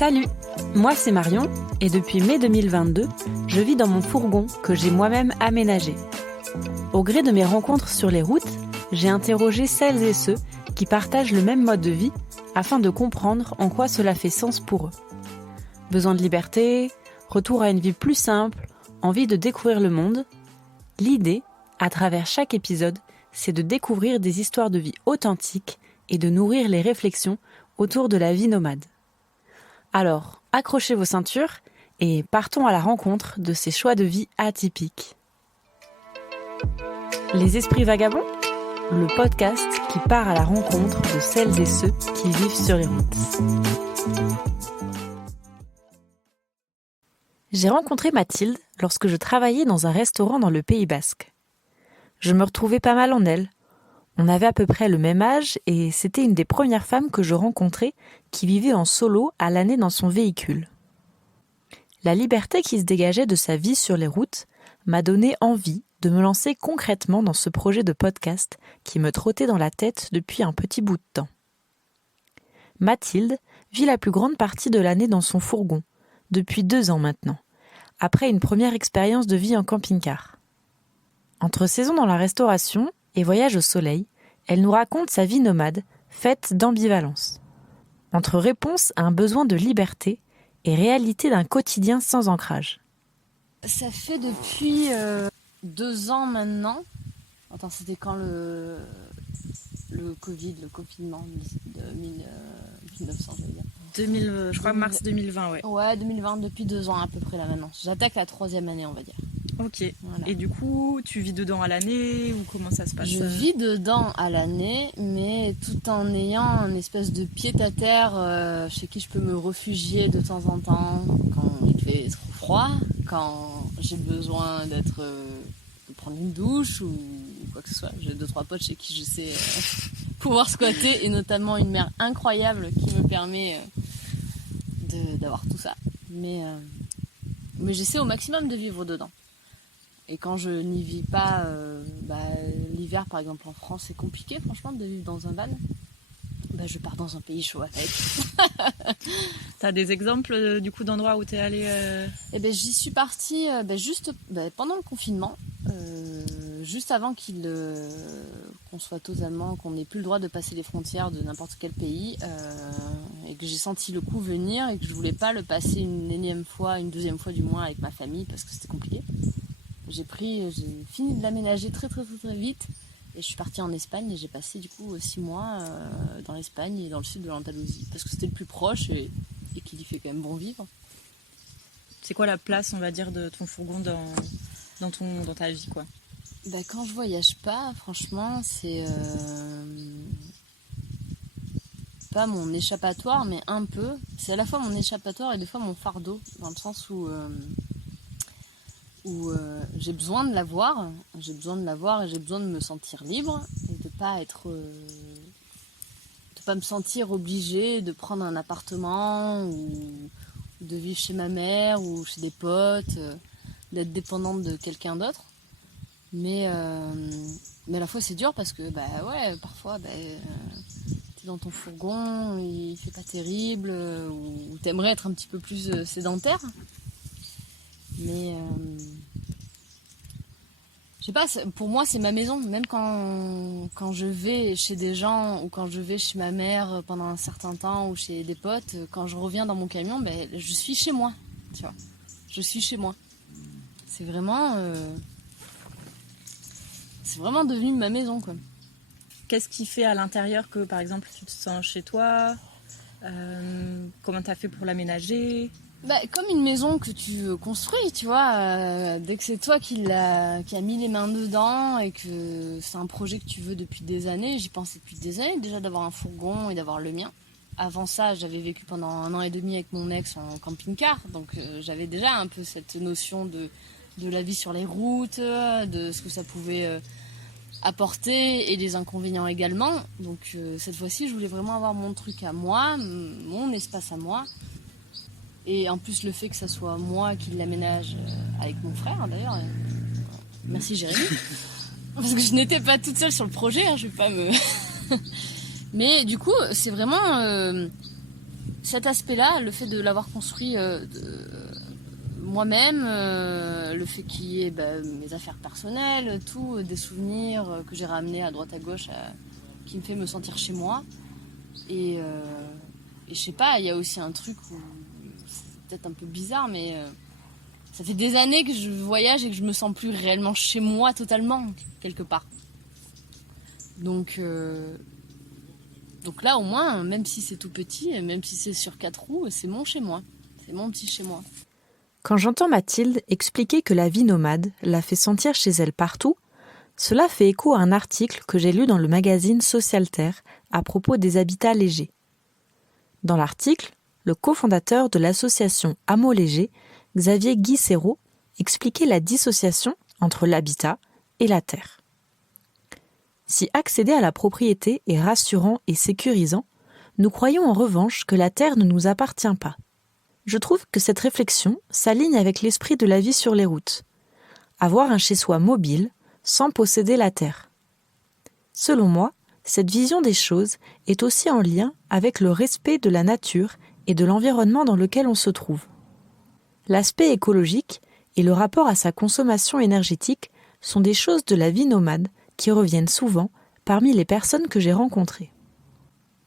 Salut, moi c'est Marion et depuis mai 2022, je vis dans mon fourgon que j'ai moi-même aménagé. Au gré de mes rencontres sur les routes, j'ai interrogé celles et ceux qui partagent le même mode de vie afin de comprendre en quoi cela fait sens pour eux. Besoin de liberté, retour à une vie plus simple, envie de découvrir le monde. L'idée, à travers chaque épisode, c'est de découvrir des histoires de vie authentiques et de nourrir les réflexions autour de la vie nomade. Alors, accrochez vos ceintures et partons à la rencontre de ces choix de vie atypiques. Les Esprits Vagabonds, le podcast qui part à la rencontre de celles et ceux qui vivent sur les routes. J'ai rencontré Mathilde lorsque je travaillais dans un restaurant dans le Pays Basque. Je me retrouvais pas mal en elle. On avait à peu près le même âge et c'était une des premières femmes que je rencontrais qui vivait en solo à l'année dans son véhicule. La liberté qui se dégageait de sa vie sur les routes m'a donné envie de me lancer concrètement dans ce projet de podcast qui me trottait dans la tête depuis un petit bout de temps. Mathilde vit la plus grande partie de l'année dans son fourgon, depuis 2 ans maintenant, après une première expérience de vie en camping-car. Entre saison dans la restauration et voyage au soleil, elle nous raconte sa vie nomade, faite d'ambivalence. Entre réponse à un besoin de liberté et réalité d'un quotidien sans ancrage. Ça fait depuis 2 ans maintenant. Attends, c'était quand le Covid, le confinement de 1900, je veux dire. Je crois mars 2020, ouais. Ouais, 2020, depuis 2 ans à peu près là maintenant. J'attaque la 3e année, on va dire. Ok. Voilà. Et du coup, tu vis dedans à l'année ou comment ça se passe ? Je vis dedans à l'année, mais tout en ayant un espèce de pied-à-terre chez qui je peux me réfugier de temps en temps quand il fait trop froid, quand j'ai besoin de prendre une douche ou quoi que ce soit. J'ai 2-3 potes chez qui je sais pouvoir squatter, et notamment une mère incroyable qui me permet d'avoir tout ça. Mais j'essaie au maximum de vivre dedans. Et quand je n'y vis pas, l'hiver par exemple en France, c'est compliqué franchement de vivre dans un van. Je pars dans un pays chaud avec. T'as des exemples du coup d'endroits où t'es allée J'y suis partie juste pendant le confinement, juste avant qu'on soit totalement, qu'on n'ait plus le droit de passer les frontières de n'importe quel pays, et que j'ai senti le coup venir et que je voulais pas le passer une énième fois, une 2e fois du moins avec ma famille parce que c'était compliqué. J'ai fini de l'aménager très très très très vite et je suis partie en Espagne et j'ai passé du coup 6 mois dans l'Espagne et dans le sud de l'Andalousie parce que c'était le plus proche et qu'il y fait quand même bon vivre. C'est quoi la place, on va dire, de ton fourgon dans ta vie, quoi ? Quand je voyage pas, franchement, c'est pas mon échappatoire, mais un peu. C'est à la fois mon échappatoire et des fois mon fardeau, dans le sens où j'ai besoin de l'avoir et j'ai besoin de me sentir libre et de pas me sentir obligée de prendre un appartement ou de vivre chez ma mère ou chez des potes, d'être dépendante de quelqu'un d'autre. Mais à la fois c'est dur parce que parfois t'es dans ton fourgon, il fait pas terrible ou t'aimerais être un petit peu plus sédentaire. Mais je sais pas, pour moi c'est ma maison. Même quand je vais chez des gens ou quand je vais chez ma mère pendant un certain temps ou chez des potes, quand je reviens dans mon camion, je suis chez moi, tu vois. Je suis chez moi. C'est vraiment devenu ma maison, quoi. Qu'est-ce qui fait à l'intérieur que, par exemple, tu te sens chez toi ? Comment t'as fait pour l'aménager ? Comme une maison que tu construis, tu vois, dès que c'est toi qui a mis les mains dedans et que c'est un projet que tu veux depuis des années, j'y pensais depuis des années déjà d'avoir un fourgon et d'avoir le mien. Avant ça, j'avais vécu pendant 1 an et demi avec mon ex en camping-car, donc j'avais déjà un peu cette notion de la vie sur les routes, de ce que ça pouvait apporter et des inconvénients également. Donc cette fois-ci, je voulais vraiment avoir mon truc à moi, mon espace à moi. Et en plus, le fait que ça soit moi qui l'aménage avec mon frère, d'ailleurs. Merci Jérémy. Parce que je n'étais pas toute seule sur le projet, je vais pas me... Mais du coup, c'est vraiment cet aspect-là, le fait de l'avoir construit moi-même, le fait qu'il y ait mes affaires personnelles, tout, des souvenirs que j'ai ramenés à droite à gauche, qui me fait me sentir chez moi. Et je sais pas, il y a aussi un truc où c'est peut-être un peu bizarre, mais ça fait des années que je voyage et que je me sens plus réellement chez moi totalement, quelque part. Donc là, au moins, même si c'est tout petit, même si c'est sur 4 roues, c'est mon chez moi. C'est mon petit chez moi. Quand j'entends Mathilde expliquer que la vie nomade la fait sentir chez elle partout, cela fait écho à un article que j'ai lu dans le magazine Socialterre à propos des habitats légers. Dans l'article, le cofondateur de l'association Hameaux Légers, Xavier Guisserot, expliquait la dissociation entre l'habitat et la terre. Si accéder à la propriété est rassurant et sécurisant, nous croyons en revanche que la terre ne nous appartient pas. Je trouve que cette réflexion s'aligne avec l'esprit de la vie sur les routes. Avoir un chez-soi mobile sans posséder la terre. Selon moi, cette vision des choses est aussi en lien avec le respect de la nature et de l'environnement dans lequel on se trouve. L'aspect écologique et le rapport à sa consommation énergétique sont des choses de la vie nomade qui reviennent souvent parmi les personnes que j'ai rencontrées.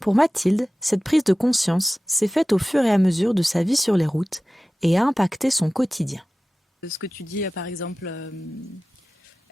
Pour Mathilde, cette prise de conscience s'est faite au fur et à mesure de sa vie sur les routes et a impacté son quotidien. Ce que tu dis, par exemple,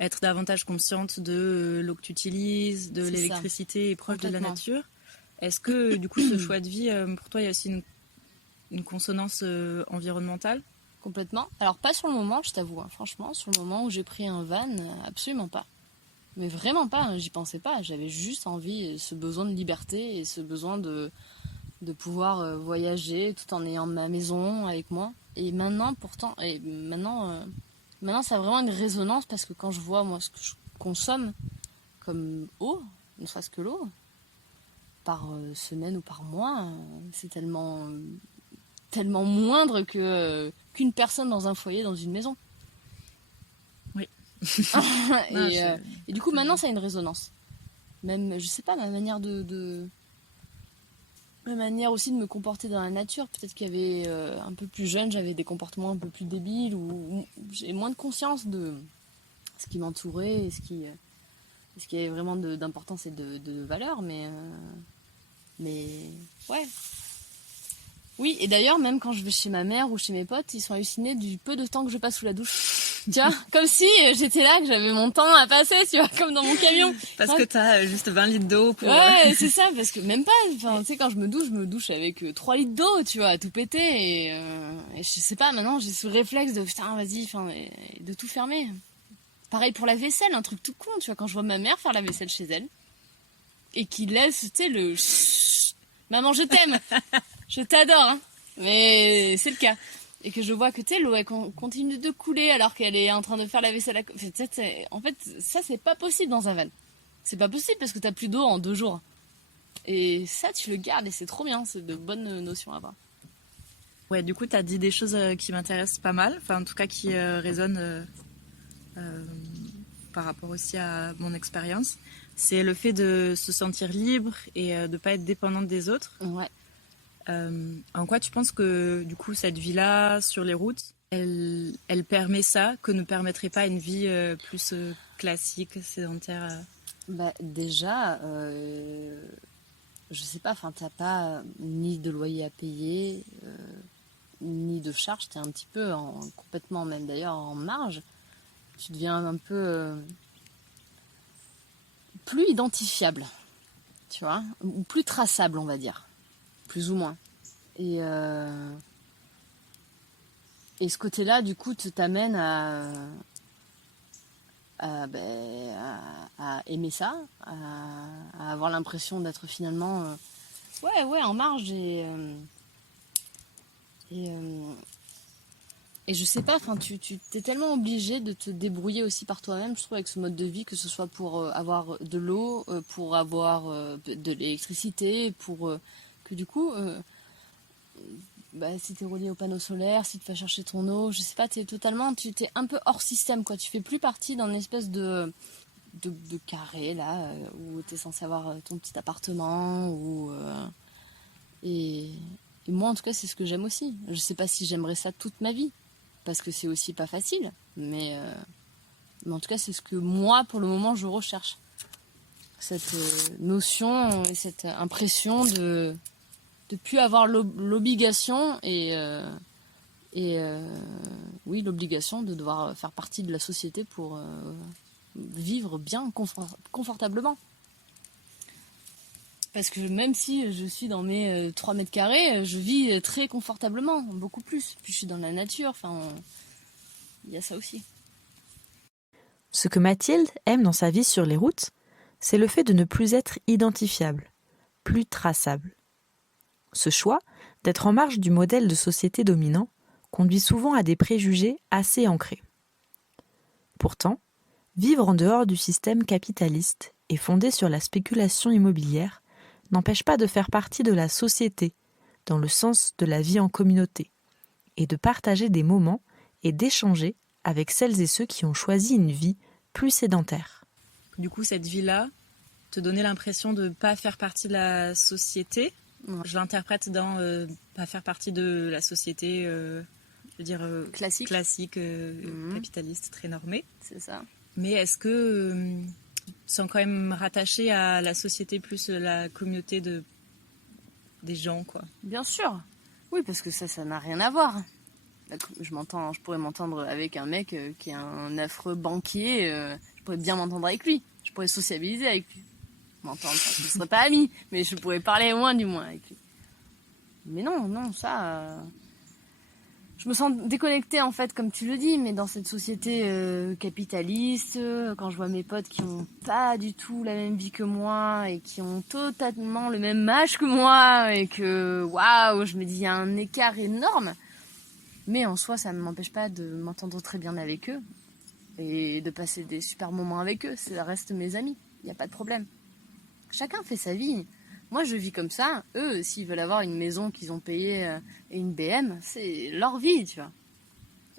être davantage consciente de l'eau que tu utilises, de l'électricité et proche de la nature. Est-ce que, du coup, ce choix de vie, pour toi, il y a aussi une consonance environnementale ? Complètement. Alors, pas sur le moment, je t'avoue. Franchement, sur le moment où j'ai pris un van, absolument pas. Mais vraiment pas, j'y pensais pas. J'avais juste envie, ce besoin de liberté et ce besoin de pouvoir voyager tout en ayant ma maison avec moi. Et maintenant, maintenant, ça a vraiment une résonance parce que quand je vois, moi, ce que je consomme comme eau, ne serait-ce que l'eau, par semaine ou par mois, c'est tellement moindre qu'une personne dans un foyer, dans une maison. Oui. Et du coup, maintenant, ça a une résonance. Même, je sais pas, ma manière ma manière aussi de me comporter dans la nature. Peut-être qu'il y avait un peu plus jeune, j'avais des comportements un peu plus débiles ou j'ai moins de conscience de ce qui m'entourait et ce qui avait vraiment d'importance et de valeur. Mais ouais. Oui, et d'ailleurs, même quand je vais chez ma mère ou chez mes potes, ils sont hallucinés du peu de temps que je passe sous la douche. Tu vois, comme si j'étais là, que j'avais mon temps à passer, tu vois, comme dans mon camion. Parce que t'as juste 20 litres d'eau pour... Ouais, c'est ça, parce que même pas, enfin, tu sais, quand je me douche avec 3 litres d'eau, tu vois, à tout péter, et je sais pas, maintenant, j'ai ce réflexe de, putain, vas-y, de tout fermer. Pareil pour la vaisselle, un truc tout con, tu vois, quand je vois ma mère faire la vaisselle chez elle, et qui laisse, tu sais, le... Maman, je t'aime, je t'adore, hein, mais c'est le cas. Et que je vois que l'eau elle continue de couler alors qu'elle est en train de faire la vaisselle à côté. En fait, ça c'est pas possible dans un van. C'est pas possible parce que t'as plus d'eau en 2 jours. Et ça tu le gardes et c'est trop bien, c'est de bonnes notions à avoir. Ouais, du coup t'as dit des choses qui m'intéressent pas mal, enfin en tout cas qui résonnent par rapport aussi à mon expérience. C'est le fait de se sentir libre et de pas être dépendante des autres. Ouais. En quoi tu penses que du coup cette vie-là sur les routes, elle permet ça que ne permettrait pas une vie plus classique, sédentaire Déjà, je sais pas, t'as pas ni de loyer à payer, ni de charge, t'es un petit peu complètement même d'ailleurs en marge. Tu deviens un peu plus identifiable, tu vois, ou plus traçable on va dire. Plus ou moins. Et ce côté-là, du coup, t'amène à aimer ça, à avoir l'impression d'être finalement en marge et je sais pas, tu t'es tellement obligé de te débrouiller aussi par toi-même, je trouve, avec ce mode de vie, que ce soit pour avoir de l'eau, pour avoir de l'électricité, pour que du coup, si t'es relié au panneau solaire, si tu vas chercher ton eau, je sais pas, t'es un peu hors système, quoi. Tu fais plus partie d'un espèce de carré, là, où t'es censé avoir ton petit appartement, et Et moi, en tout cas, c'est ce que j'aime aussi. Je sais pas si j'aimerais ça toute ma vie, parce que c'est aussi pas facile, mais en tout cas, c'est ce que moi, pour le moment, je recherche. Cette notion et cette impression de plus avoir l'obligation oui, l'obligation de devoir faire partie de la société pour vivre bien, confortablement. Parce que même si je suis dans mes 3 mètres carrés, je vis très confortablement, beaucoup plus. Puis je suis dans la nature, il y a ça aussi. Ce que Mathilde aime dans sa vie sur les routes, c'est le fait de ne plus être identifiable, plus traçable. Ce choix d'être en marge du modèle de société dominant conduit souvent à des préjugés assez ancrés. Pourtant, vivre en dehors du système capitaliste et fondé sur la spéculation immobilière n'empêche pas de faire partie de la société, dans le sens de la vie en communauté, et de partager des moments et d'échanger avec celles et ceux qui ont choisi une vie plus sédentaire. Du coup, cette vie-là te donnait l'impression de ne pas faire partie de la société. Je l'interprète dans pas faire partie de la société, classique, capitaliste, très normée. C'est ça. Mais est-ce que tu te sens quand même rattaché à la société plus la communauté des gens, quoi? Bien sûr. Oui, parce que ça n'a rien à voir. Je pourrais m'entendre avec un mec qui est un affreux banquier. Je pourrais bien m'entendre avec lui. Je pourrais sociabiliser avec lui. M'entendre, je ne serais pas amie, mais je pourrais parler du moins avec lui. Mais non, ça... Je me sens déconnectée, en fait, comme tu le dis, mais dans cette société capitaliste, quand je vois mes potes qui ont pas du tout la même vie que moi et qui ont totalement le même âge que moi et que, waouh, je me dis, il y a un écart énorme. Mais en soi, ça ne m'empêche pas de m'entendre très bien avec eux et de passer des super moments avec eux. Ça reste mes amis, il n'y a pas de problème. Chacun fait sa vie. Moi, je vis comme ça. Eux, s'ils veulent avoir une maison qu'ils ont payée et une BM, c'est leur vie, tu vois.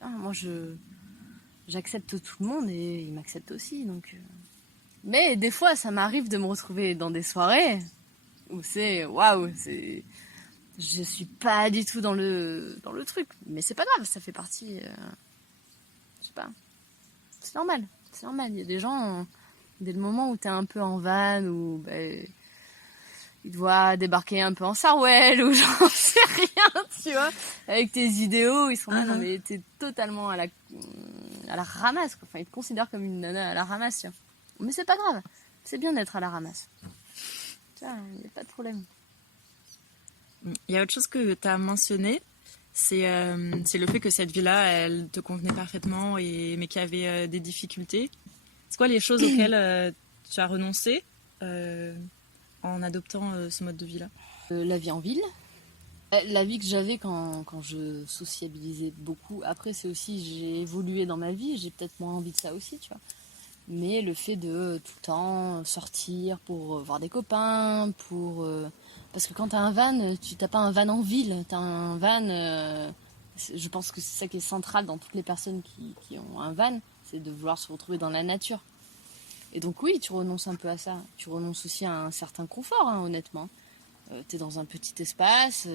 Moi, j'accepte tout le monde et ils m'acceptent aussi. Donc, Mais des fois, ça m'arrive de me retrouver dans des soirées où c'est waouh, je suis pas du tout dans le truc. Mais c'est pas grave, ça fait partie. Je sais pas. C'est normal. Il y a des gens, dès le moment où t'es un peu en van ou il doit débarquer un peu en Sarwell ou j'en sais rien, tu vois, avec tes idéaux, ils sont là, non mais t'es totalement à la ramasse, quoi. Enfin, ils te considèrent comme une nana à la ramasse, tu vois. Mais c'est pas grave, c'est bien d'être à la ramasse. Tu vois, il n'y a pas de problème. Il y a autre chose que tu as mentionné, c'est le fait que cette vie-là, elle te convenait parfaitement, mais qu'il y avait des difficultés. C'est quoi les choses auxquelles tu as renoncé en adoptant ce mode de vie-là? La vie en ville. La vie que j'avais quand je sociabilisais beaucoup. Après, c'est aussi, j'ai évolué dans ma vie, j'ai peut-être moins envie de ça aussi, tu vois. Mais le fait de tout le temps sortir pour voir des copains, parce que quand t'as un van, tu t'as pas un van en ville, t'as un van... je pense que c'est ça qui est central dans toutes les personnes qui ont un van, c'est de vouloir se retrouver dans la nature. Et donc oui, tu renonces un peu à ça. Tu renonces aussi à un certain confort, honnêtement. T'es dans un petit espace,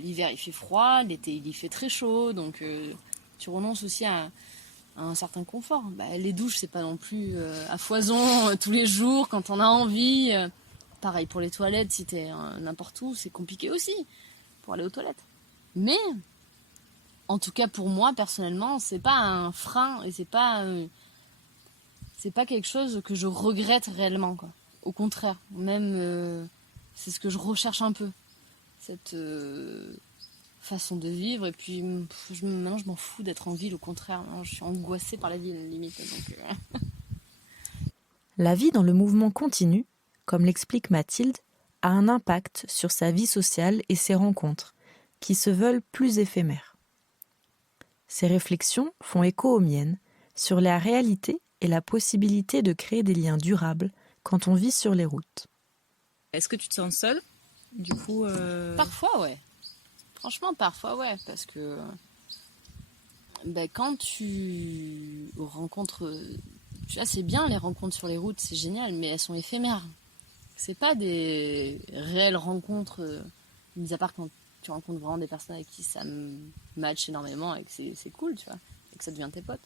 l'hiver il fait froid, l'été il y fait très chaud, donc tu renonces aussi à un certain confort. Les douches, c'est pas non plus à foison tous les jours quand on a envie. Pareil pour les toilettes, si t'es n'importe où, c'est compliqué aussi pour aller aux toilettes. Mais, en tout cas pour moi, personnellement, c'est pas un frein et c'est pas quelque chose que je regrette réellement, quoi. Au contraire, même c'est ce que je recherche un peu, cette façon de vivre. Et puis maintenant je m'en fous d'être en ville, au contraire, je suis angoissée par la ville limite. Donc, La vie dans le mouvement continu, comme l'explique Mathilde, a un impact sur sa vie sociale et ses rencontres, qui se veulent plus éphémères. Ces réflexions font écho aux miennes sur la réalité et la possibilité de créer des liens durables quand on vit sur les routes. Est-ce que tu te sens seule, du coup Parfois, ouais. Franchement, parfois, ouais. Parce que quand tu rencontres... Tu vois, c'est bien les rencontres sur les routes, c'est génial, mais elles sont éphémères. C'est pas des réelles rencontres, mis à part quand tu rencontres vraiment des personnes avec qui ça match énormément et que c'est cool, tu vois, et que ça devient tes potes.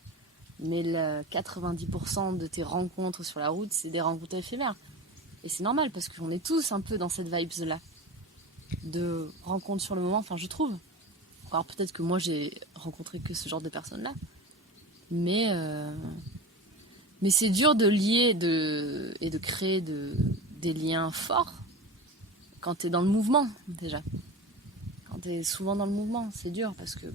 Mais 90% de tes rencontres sur la route, c'est des rencontres éphémères. Et c'est normal, parce qu'on est tous un peu dans cette vibes-là, de rencontres sur le moment, enfin je trouve. Alors peut-être que moi j'ai rencontré que ce genre de personnes-là, mais c'est dur de lier et de créer des liens forts quand t'es dans le mouvement, déjà. Quand t'es souvent dans le mouvement, c'est dur, parce que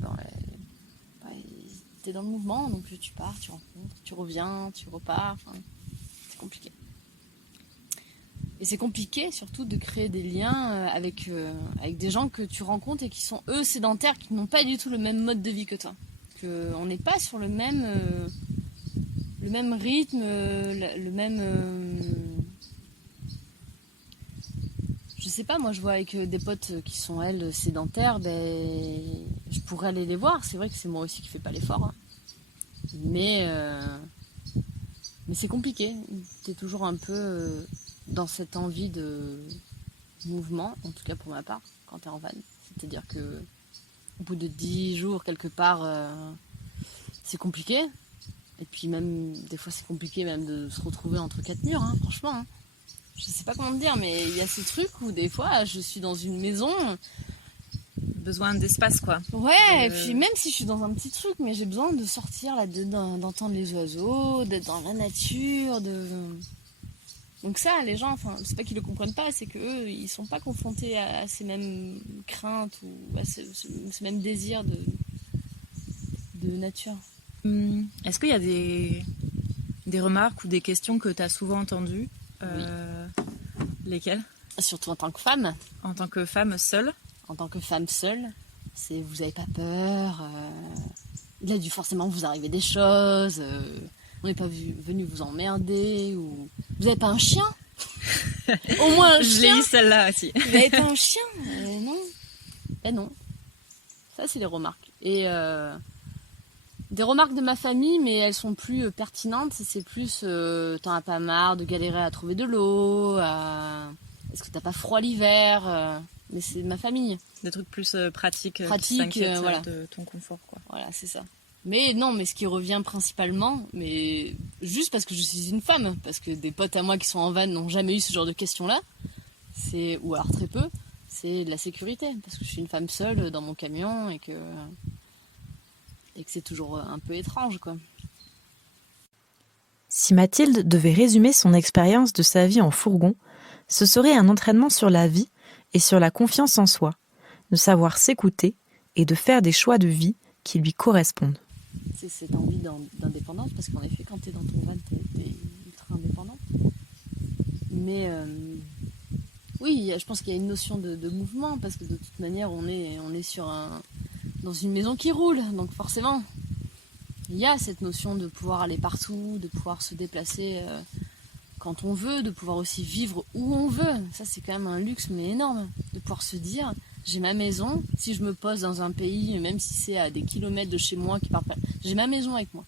t'es dans le mouvement, donc tu pars, tu rencontres, tu reviens, tu repars, enfin, c'est compliqué. Et c'est compliqué surtout de créer des liens avec des gens que tu rencontres et qui sont eux sédentaires, qui n'ont pas du tout le même mode de vie que toi. On n'est pas sur le même rythme, le même... Je sais pas, moi je vois avec des potes qui sont elles sédentaires, je pourrais aller les voir. C'est vrai que c'est moi aussi qui fais pas l'effort. Hein. Mais c'est compliqué. T'es toujours un peu... dans cette envie de mouvement, en tout cas pour ma part, quand t'es en van. C'est-à-dire que au bout de 10 jours, quelque part, c'est compliqué. Et puis même, des fois c'est compliqué même de se retrouver entre 4 murs, hein, franchement. Hein. Je sais pas comment te dire, mais il y a ce truc où des fois, je suis dans une maison... Besoin d'espace, quoi. Ouais, et puis même si je suis dans un petit truc, mais j'ai besoin de sortir là-dedans, d'entendre les oiseaux, d'être dans la nature, Donc ça, les gens, enfin, c'est pas qu'ils le comprennent pas, c'est qu'eux, ils sont pas confrontés à ces mêmes craintes ou à ce même désir de nature. Est-ce qu'il y a des remarques ou des questions que tu as souvent entendues Oui. Lesquelles ? Surtout en tant que femme. En tant que femme seule ? En tant que femme seule, c'est vous avez pas peur, il a dû forcément vous arriver des choses, on n'est pas venu vous emmerder, ou vous avez pas un chien ? Au moins un chien. Je l'ai eu celle-là aussi. Vous n'avez pas un chien ? Non. Non. Ça, c'est les remarques. Et des remarques de ma famille, mais elles sont plus pertinentes. C'est plus, t'en as pas marre de galérer à trouver de l'eau, est-ce que t'as pas froid l'hiver ? Mais c'est de ma famille. Des trucs plus pratiques qui s'inquiètent voilà. de ton confort, quoi. Voilà, c'est ça. Mais non, mais ce qui revient principalement, mais juste parce que je suis une femme, parce que des potes à moi qui sont en van n'ont jamais eu ce genre de questions-là, ou alors très peu, c'est de la sécurité, parce que je suis une femme seule dans mon camion et que c'est toujours un peu étrange, quoi. Si Mathilde devait résumer son expérience de sa vie en fourgon, ce serait un entraînement sur la vie et sur la confiance en soi, de savoir s'écouter et de faire des choix de vie qui lui correspondent. C'est cette envie d'indépendance, parce qu'en effet, quand t'es dans ton van, t'es ultra indépendante. Mais oui, je pense qu'il y a une notion de mouvement, parce que de toute manière, on est dans une maison qui roule, donc forcément, il y a cette notion de pouvoir aller partout, de pouvoir se déplacer quand on veut, de pouvoir aussi vivre où on veut. Ça, c'est quand même un luxe, mais énorme, de pouvoir se dire... J'ai ma maison, si je me pose dans un pays, même si c'est à des kilomètres de chez moi, j'ai ma maison avec moi.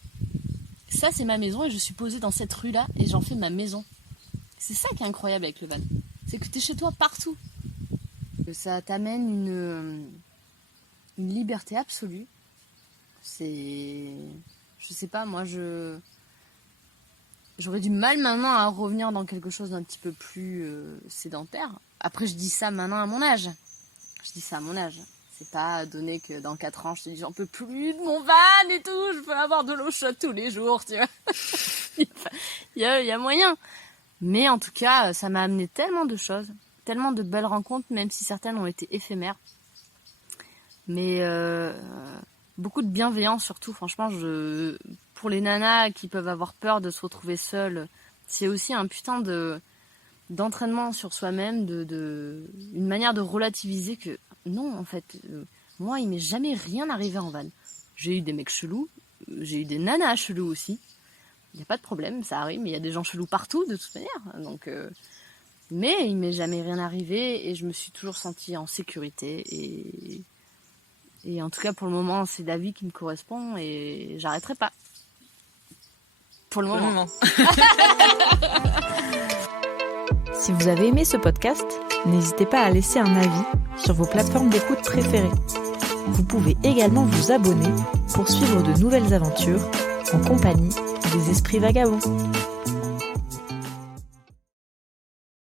Ça, c'est ma maison et je suis posée dans cette rue-là et j'en fais ma maison. C'est ça qui est incroyable avec le van. C'est que tu es chez toi partout. Ça t'amène une liberté absolue. Je sais pas, moi, j'aurais du mal maintenant à revenir dans quelque chose d'un petit peu plus sédentaire. Après, je dis ça maintenant à mon âge. C'est pas donné que dans 4 ans, je te dis j'en peux plus de mon van et tout, je veux avoir de l'eau chaude tous les jours, tu vois. Il y a moyen. Mais en tout cas, ça m'a amené tellement de choses, tellement de belles rencontres, même si certaines ont été éphémères. Mais beaucoup de bienveillance surtout, franchement, pour les nanas qui peuvent avoir peur de se retrouver seules, c'est aussi un putain d'entraînement sur soi-même, une manière de relativiser que non, en fait, moi, il m'est jamais rien arrivé en van. J'ai eu des mecs chelous, j'ai eu des nanas chelous aussi. Il n'y a pas de problème, ça arrive, mais il y a des gens chelous partout, de toute manière. Donc, mais il m'est jamais rien arrivé et je me suis toujours sentie en sécurité. Et en tout cas, pour le moment, c'est la vie qui me correspond et j'arrêterai pas. Pour le moment. Si vous avez aimé ce podcast, n'hésitez pas à laisser un avis sur vos plateformes d'écoute préférées. Vous pouvez également vous abonner pour suivre de nouvelles aventures en compagnie des esprits vagabonds.